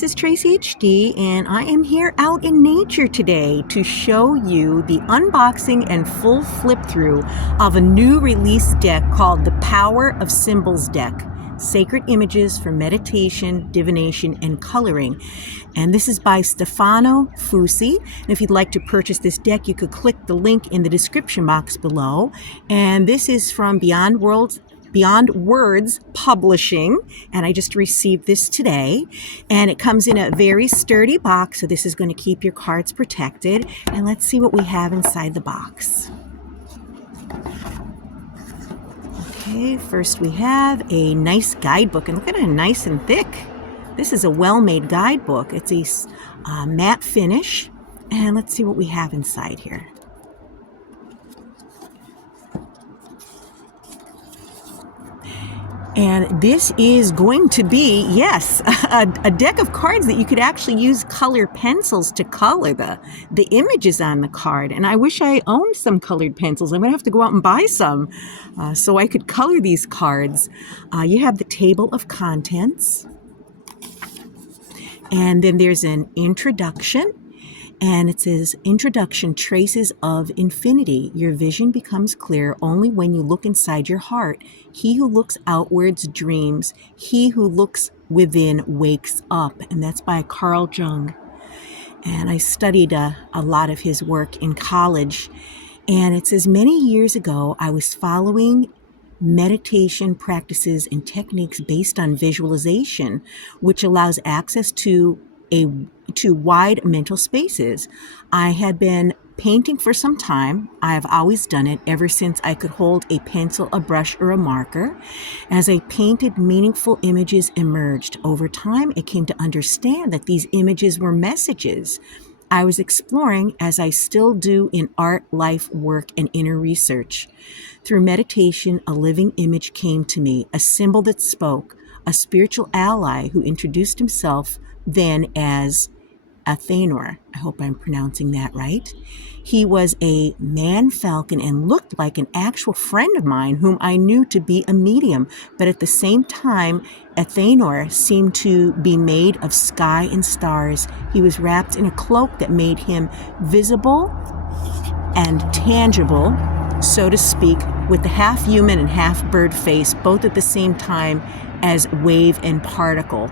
this is TraceyHD, and I am here out in nature today to show you the unboxing and full flip through of a new release deck called the Power of Symbols deck. Sacred Images for Meditation, Divination, and Coloring. And this is by Stefano Fusi. And if you'd like to purchase this deck, you could click the link in the description box below. And this is from Beyond Words Publishing, and I just received this today, and it comes in a very sturdy box, so this is going to keep your cards protected. And let's see what we have inside the box. Okay, first we have a nice guidebook, and look at it, nice and thick. This is a well-made guidebook. It's a matte finish, and let's see what we have inside here. And this is going to be, yes, a deck of cards that you could actually use colored pencils to color the images on the card. And I wish I owned some colored pencils. I'm going to have to go out and buy some so I could color these cards. You have the table of contents. And then there's an introduction. And it says, Introduction, Traces of Infinity. Your vision becomes clear only when you look inside your heart. He who looks outwards dreams. He who looks within wakes up. And that's by Carl Jung. And I studied a lot of his work in college. And it says, many years ago, I was following meditation practices and techniques based on visualization, which allows access to wide mental spaces. I had been painting for some time. I have always done it ever since I could hold a pencil, a brush, or a marker. As I painted, meaningful images emerged. Over time, I came to understand that these images were messages. I was exploring, as I still do in art, life, work, and inner research. Through meditation, a living image came to me, a symbol that spoke, a spiritual ally who introduced himself then as Athenor. I hope I'm pronouncing that right. He was a man falcon and looked like an actual friend of mine whom I knew to be a medium, but at the same time, Athenor seemed to be made of sky and stars. He was wrapped in a cloak that made him visible and tangible, so to speak, with the half human and half bird face, both at the same time as wave and particle.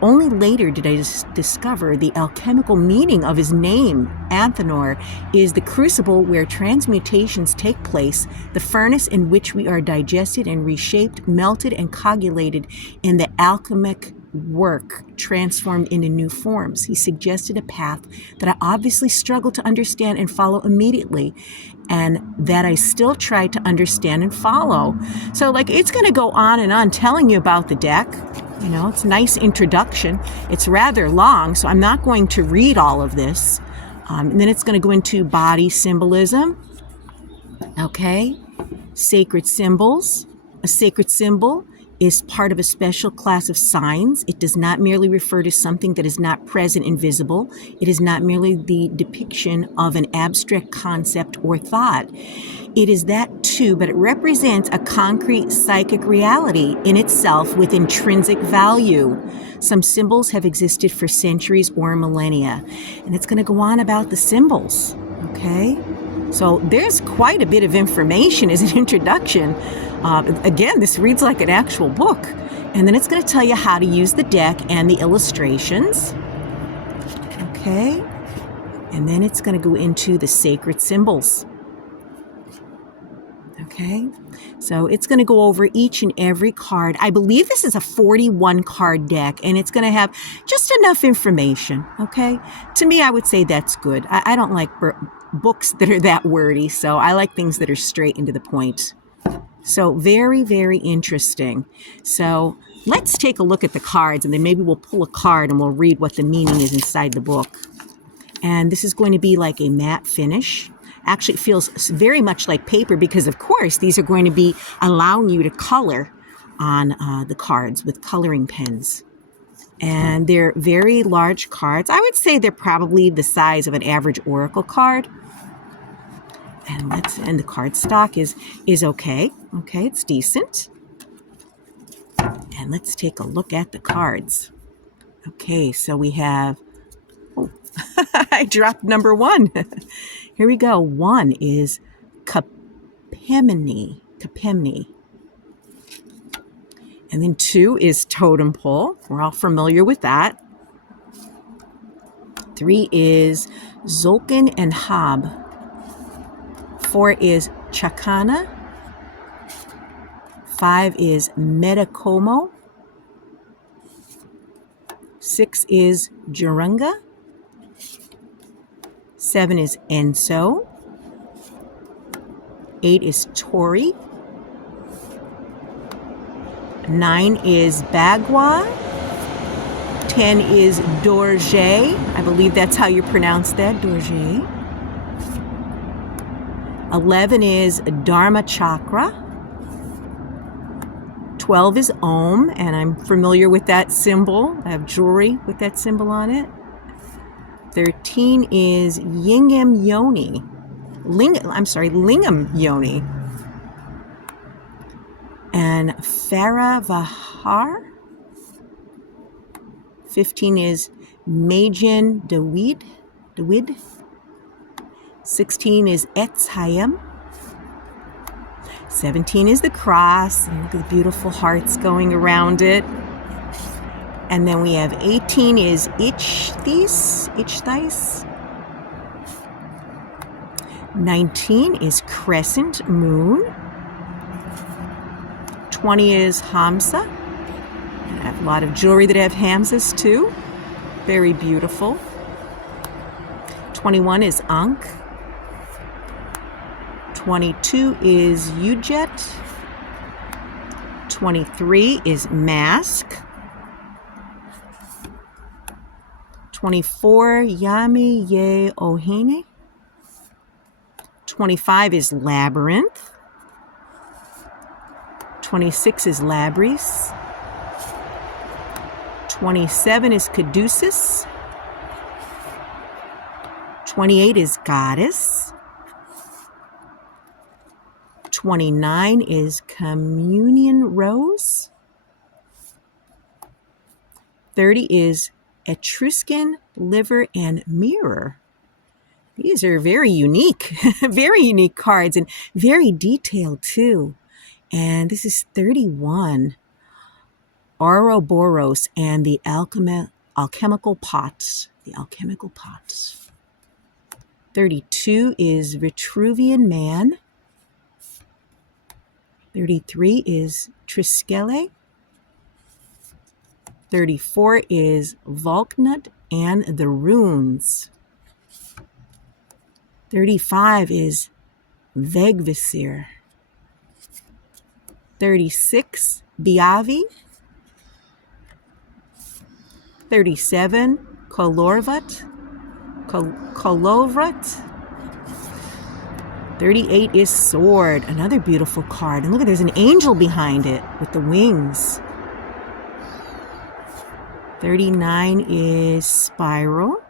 Only later did I discover the alchemical meaning of his name. Athenor is the crucible where transmutations take place, the furnace in which we are digested and reshaped, melted and coagulated in the alchemic work, transformed into new forms. He suggested a path that I obviously struggled to understand and follow immediately, and that I still try to understand and follow. So it's going to go on and on telling you about the deck. You know, it's a nice introduction. It's rather long, so I'm not going to read all of this. And then it's going to go into body symbolism. Okay. Sacred symbols. A sacred symbol is part of a special class of signs. It does not merely refer to something that is not present and visible. It is not merely the depiction of an abstract concept or thought. It is that too, but it represents a concrete psychic reality in itself with intrinsic value. Some symbols have existed for centuries or millennia. And it's going to go on about the symbols, okay? So there's quite a bit of information as an introduction. Again, this reads like an actual book. And then it's going to tell you how to use the deck and the illustrations. Okay. And then it's going to go into the sacred symbols. Okay. So it's going to go over each and every card. I believe this is a 41 card deck, and it's going to have just enough information. Okay. To me, I would say that's good. I don't like books that are that wordy, so I like things that are straight into the point. So very, very interesting. So let's take a look at the cards, and then maybe we'll pull a card and we'll read what the meaning is inside the book. And this is going to be like a matte finish. Actually, it feels very much like paper because, of course, these are going to be allowing you to color on the cards with coloring pens. And they're very large cards. I would say they're probably the size of an average oracle card. And the card stock is okay. Okay, it's decent. And let's take a look at the cards. Okay, so we have, oh, I dropped number 1. Here we go. 1 is Capemini. And then 2 is totem pole. We're all familiar with that. 3 is Zolkin and Hab. 4 is Chacana. 5 is Metacomo. 6 is Jurunga. 7 is Enso. 8 is Tori. 9 is Bagua. 10 is Dorje. I believe that's how you pronounce that, Dorje. 11 is Dharma Chakra. 12 is Om, and I'm familiar with that symbol. I have jewelry with that symbol on it. 13 is Lingam Yoni. Lingam Yoni. And Farah Vahar. 15 is Majin Dawid. 16 is Etz Hayam. 17 is the cross. And look at the beautiful hearts going around it. And then we have 18 is Ichthys. 19 is Crescent Moon. 20 is Hamsa. I have a lot of jewelry that have Hamsas too. Very beautiful. 21 is Ankh. 22 is Ujet. 23 is Mask. 24 Yami Ye Ohene. 25 is Labyrinth. 26 is Labrys. 27 is Caduceus. 28 is Goddess. 29 is Communion Rose. 30 is Etruscan Liver and Mirror. These are very unique, very unique cards and very detailed too. And this is 31, Ouroboros and the alchemical pots. 32 is Vitruvian Man. 33 is Triskele. 34 is Volknut and the Runes. 35 is Vegvisir. 36, Biavi. 37, Kolovrat. 38 is Sword, another beautiful card. And look, there's an angel behind it with the wings. 39 is Spiral.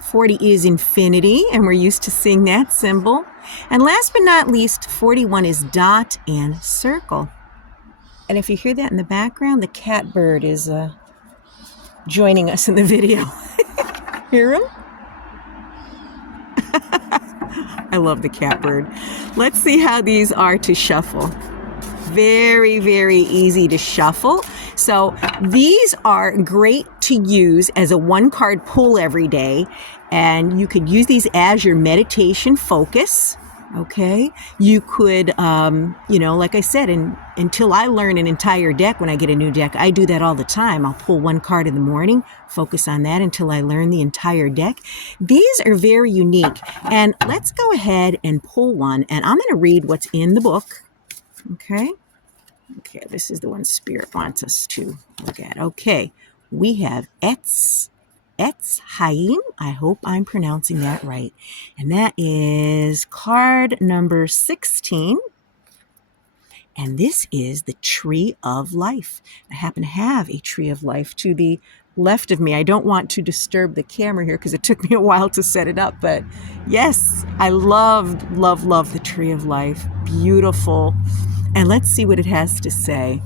40 is Infinity, and we're used to seeing that symbol. And last but not least, 41 is Dot and Circle. And if you hear that in the background, the catbird is joining us in the video. Hear him? I love the catbird. Let's see how these are to shuffle. Very, very easy to shuffle. So these are great to use as a one-card pull every day. And you could use these as your meditation focus. Okay, you could, like I said, until I learn an entire deck, when I get a new deck, I do that all the time. I'll pull one card in the morning, focus on that until I learn the entire deck. These are very unique. And let's go ahead and pull one. And I'm going to read what's in the book. Okay, this is the one Spirit wants us to look at. Okay, we have Etz Hayim. I hope I'm pronouncing that right. And that is card number 16. And this is the Tree of Life. I happen to have a Tree of Life to the left of me. I don't want to disturb the camera here because it took me a while to set it up. But yes, I love the Tree of Life. Beautiful. And let's see what it has to say.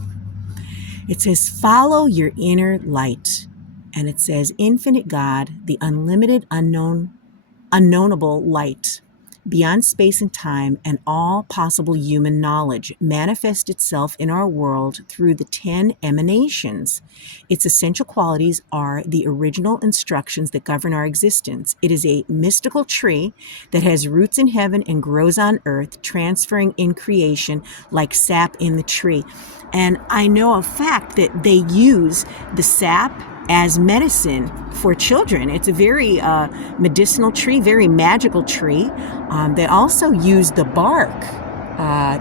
It says, follow your inner light. And it says, infinite God, the unlimited, unknowable light, beyond space and time and all possible human knowledge, manifests itself in our world through the 10 emanations. Its essential qualities are the original instructions that govern our existence. It is a mystical tree that has roots in heaven and grows on earth, transferring in creation like sap in the tree. And I know a fact that they use the sap as medicine for children. It's a very medicinal tree, very magical tree. They also use the bark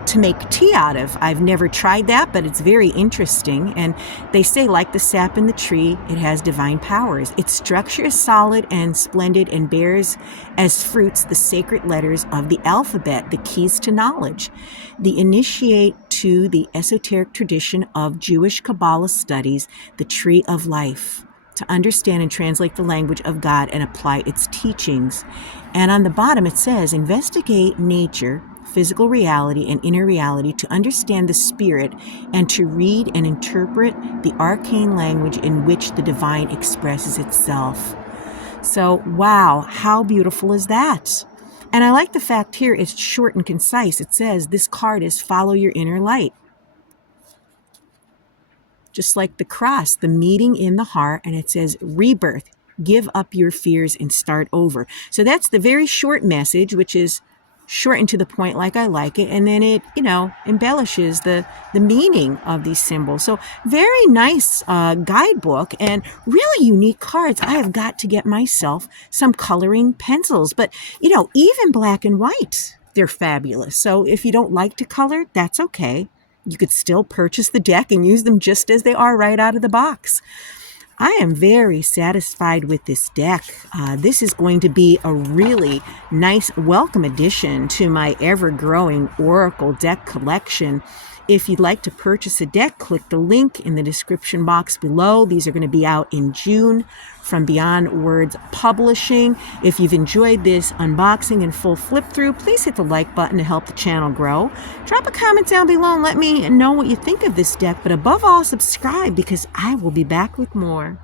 to make tea out of. I've never tried that, but it's very interesting. And they say, like the sap in the tree, it has divine powers. Its structure is solid and splendid and bears as fruits the sacred letters of the alphabet, the keys to knowledge. The initiate to the esoteric tradition of Jewish Kabbalah studies, the tree of life, to understand and translate the language of God and apply its teachings. And on the bottom it says, investigate nature, physical reality, and inner reality to understand the spirit and to read and interpret the arcane language in which the divine expresses itself. So, wow, how beautiful is that? And I like the fact here it's short and concise. It says this card is follow your inner light. Just like the cross, the meeting in the heart, and it says rebirth, give up your fears and start over. So that's the very short message, which is short and to the point like I like it, and then it, embellishes the meaning of these symbols. So very nice guidebook and really unique cards. I have got to get myself some coloring pencils, but even black and white, they're fabulous. So if you don't like to color, that's okay. You could still purchase the deck and use them just as they are right out of the box. I am very satisfied with this deck. This is going to be a really nice welcome addition to my ever-growing Oracle deck collection. If you'd like to purchase a deck, click the link in the description box below. These are going to be out in June from Beyond Words Publishing. If you've enjoyed this unboxing and full flip through, please hit the like button to help the channel grow. Drop a comment down below and let me know what you think of this deck. But above all, subscribe because I will be back with more.